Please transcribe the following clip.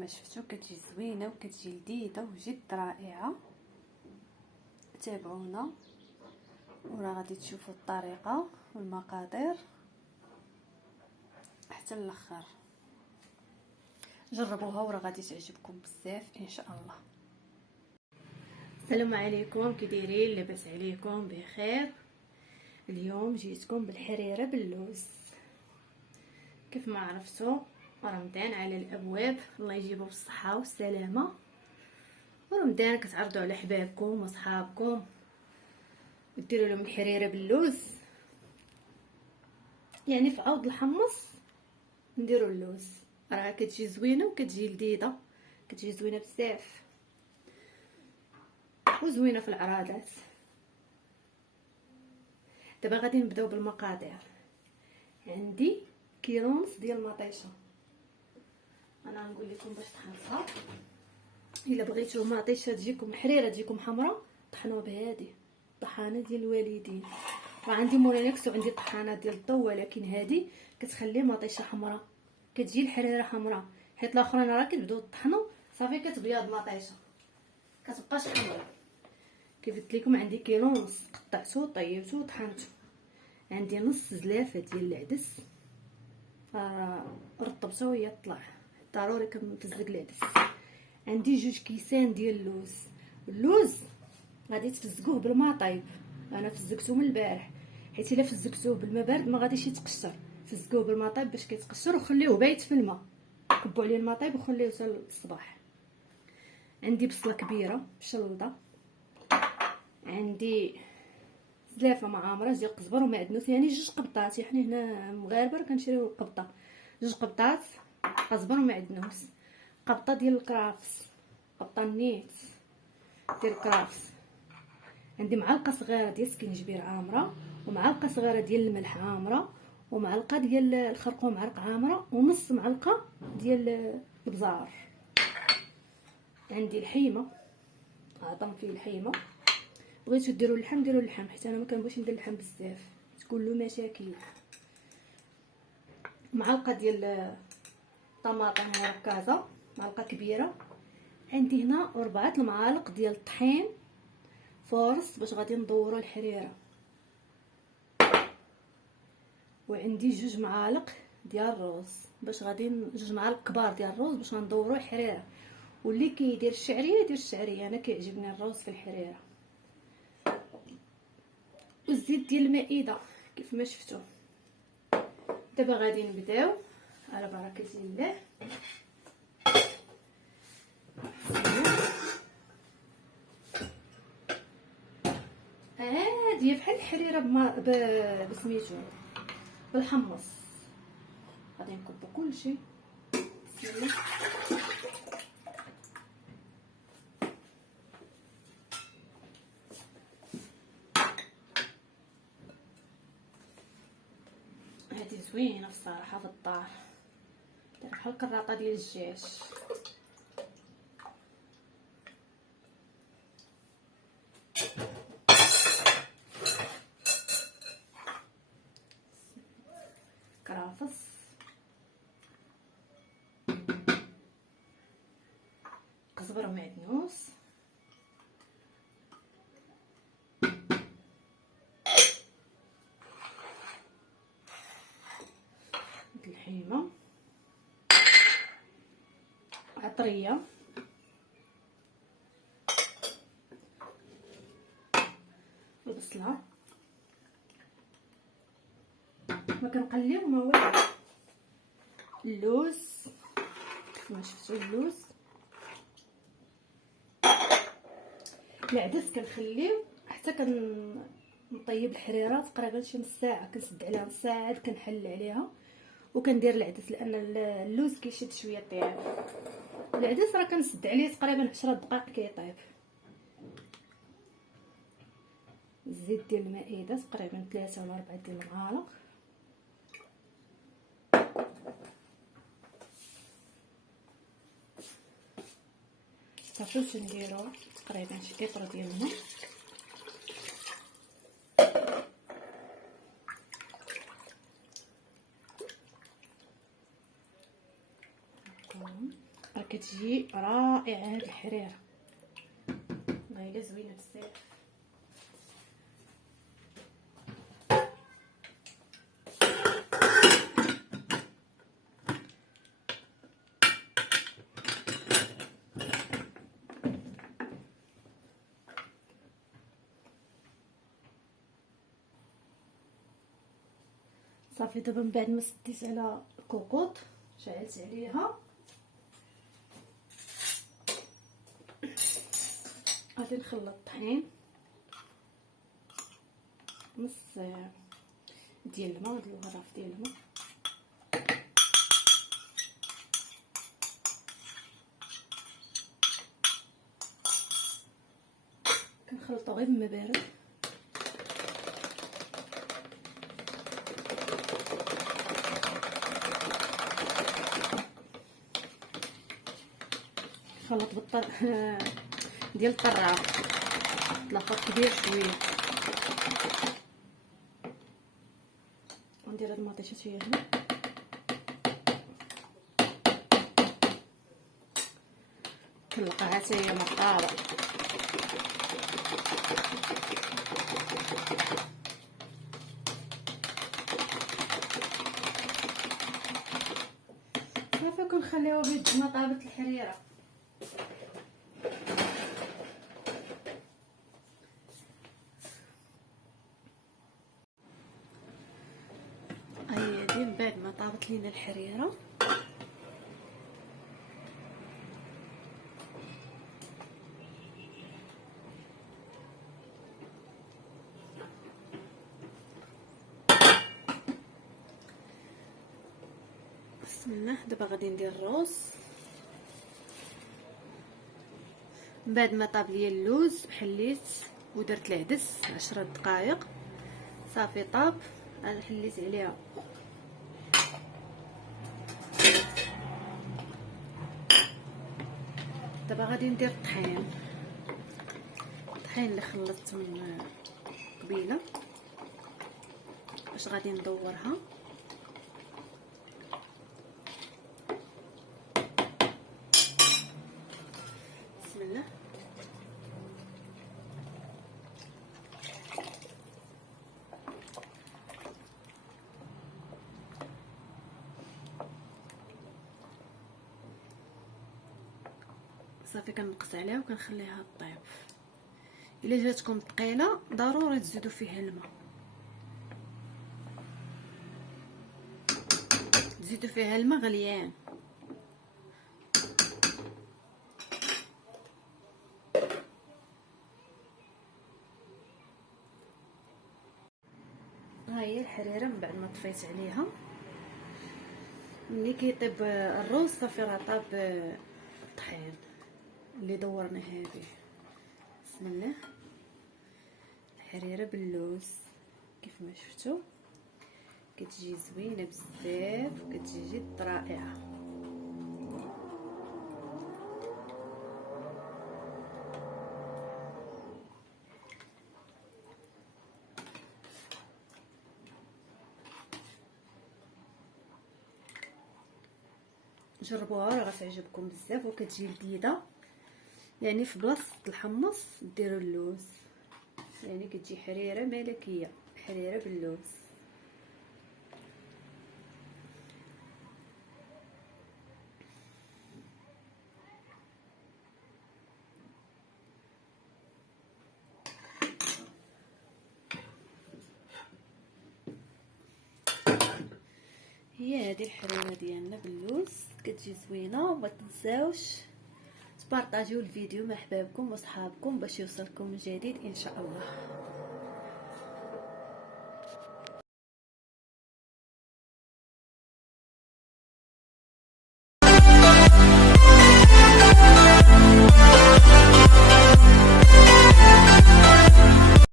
ما شفتوا كتجي زوينه وكتجي لذيذه وجد رائعه. تابعونا وراه غادي تشوفوا الطريقه والمقادير حتى الاخر. جربوها وراه غادي تعجبكم بزاف ان شاء الله. السلام عليكم، كي دايرين؟ لاباس عليكم؟ بخير. اليوم جيتكم بالحريره باللوز. كيف ما عرفتوا رمضان على الابواب، الله يجيبه بالصحه والسلامه. ورمضان كتعرضوا على حبابكم وصحابكم ديروا لهم الحريره باللوز، يعني في عوض الحمص نديروا اللوز. راه كتجي زوينه وكتجي لذيذه، كتجي زوينه بزاف وزوينه في العراضات. دابا غادي نبداو بالمقادير. عندي كيلو ونص ديال المطيشه. انا نقول لكم باش تخلصها. الا بغيتو مطيشه تجيكم حريره تجيكم حمراء، طحنوها بهادي طحانه ديال الوالدين. وعندي مورينكس وعندي طحانه ديال الضو، ولكن هادي كتخلي مطيشه حمراء، كتجي الحريره حمراء، حيت الاخرين راه كتبداو تطحنوا صافي كتبيض مطيشه كتبقاش حمراء. كيف قلت لكم عندي كيلو ونص، قطعته طيبته وطحنته. عندي نص زلافه ديال العدس، رطبته وهي طلع، ضروري كنفزق العدس. عندي 2 كيسان ديال اللوز. اللوز غادي تفزقوه بالماء طايب، انا فزقته من البارح، حيت الا فزقتوه بالماء بارد ما غاديش يتقشر. فزقوه بالماء طايب باش كيتقشر، وخليوه بايت في الماء، كبوا عليه الماء طايب وخليوه حتى الصباح. عندي بصله كبيره مشلضه، عندي زلافه معامره ديال القزبر ومعدنوس، يعني 2 قبطات، يعني هنا مغاربه كنشريو القبطه. 2 قبطات قزبر ومعدنوس، قبطه ديال الكرافس، قبطه نيت ديال الكرافس. عندي معلقه صغيره ديال سكينجبير عامره، ومعلقه صغيره ديال الملح عامره، ومعلقه ديال الخرقوم عرق عامره، ونص معلقه ديال البزار. عندي الحيمه، عظم فيه الحيمه. بغيتو ديروا اللحم ديروا اللحم، حيت انا ما كنبغيش ندير اللحم بزاف تكون له مشاكل. معلقه ديال طماطم مركزه، معلقه كبيره. عندي هنا 4 المعالق ديال الطحين فورس باش غادي ندوروا الحريره. وعندي 2 معالق ديال الرز باش غادي 2 معالق كبار ديال الرز باش غندوروا الحريره. واللي كيدير الشعريه يدير الشعريه، انا كيعجبني الرز في الحريره. والزيت ديال المائده كيف ما شفتوا. دابا غادي نبداو على بركه الله. هاديه بحال الحريره بسميتو بالحمص. غادي نكبو كلشي بسم الله. هادي زوينه بصراحه في الدار، دايره بحال الكراطه ديال الدجاج. كرافس، قزبر ومعدنوس، الحيمه، عطريه، البصله. ما كنقليو ما والو. اللوز كما شفتوا، اللوز. العدس كنخليه حتى كنطيب الحريره تقريبا شي نص ساعه، كنسد عليها نص ساعه عاد كنحل عليها وكندير العدس، لان اللوز كيشد شويه طياب. العدس راه كنسد عليه تقريبا 10 دقائق كيطيب. الزيت ديال المائده تقريبا 3 ولا 4 ديال المعالق. صافي نديرو تقريبا شي قطره ديال الماء. راه كتجي رائعه هاد الحريره، والله الا زوينه بزاف. صافي دابا من بعد ما سديت على الكوكوط شعلت عليها، غادي نخلط الطحين نص ديال الماء، هاد الغرف ديال الماء، كنخلطو غير بالماء بارد. خلط ديال الطراف، طلقات كبير شويه، وندير هاد المطيشه شويه هنا، كنلقاها حتى هي مطابه. صافي كنخليوها بيد ما طابت الحريره. هيا دي من بعد ما طابت لينا الحريره بسم الله. دابا غادي ندير الرز. من بعد ما طاب ليا اللوز حليت ودرت العدس 10 دقائق، صافي طاب، انا حليت عليها دابا غادي ندير الطحين اللي خلطت من قبيله باش غادي ندورها. بسم الله. صافي كنقص عليها وكنخليها طيب. الا جاتكم ثقيله ضروري تزيدوا فيها الماء، تزيدوا فيها الماء غليان. ها هي الحريره من بعد ما طفيت عليها، ملي كيطيب الرز صافي راه طاب الطحين اللي دورناها به. بسم الله. الحريره باللوز كيف ما شفتوا كتجي زوينه بزاف وكتجي جد رائعه. جربوها راه غتعجبكم بزاف وكتجي لذيذه. يعني في بلاصه الحمص ديروا اللوز، يعني كتجي حريره ملكيه، حريره باللوز. هي هذه الحريره ديالنا باللوز كتجي زوينه. وما تنساوش تبارطاجيو الفيديو مع احبابكم وصحابكم باش يوصلكم الجديد ان شاء الله.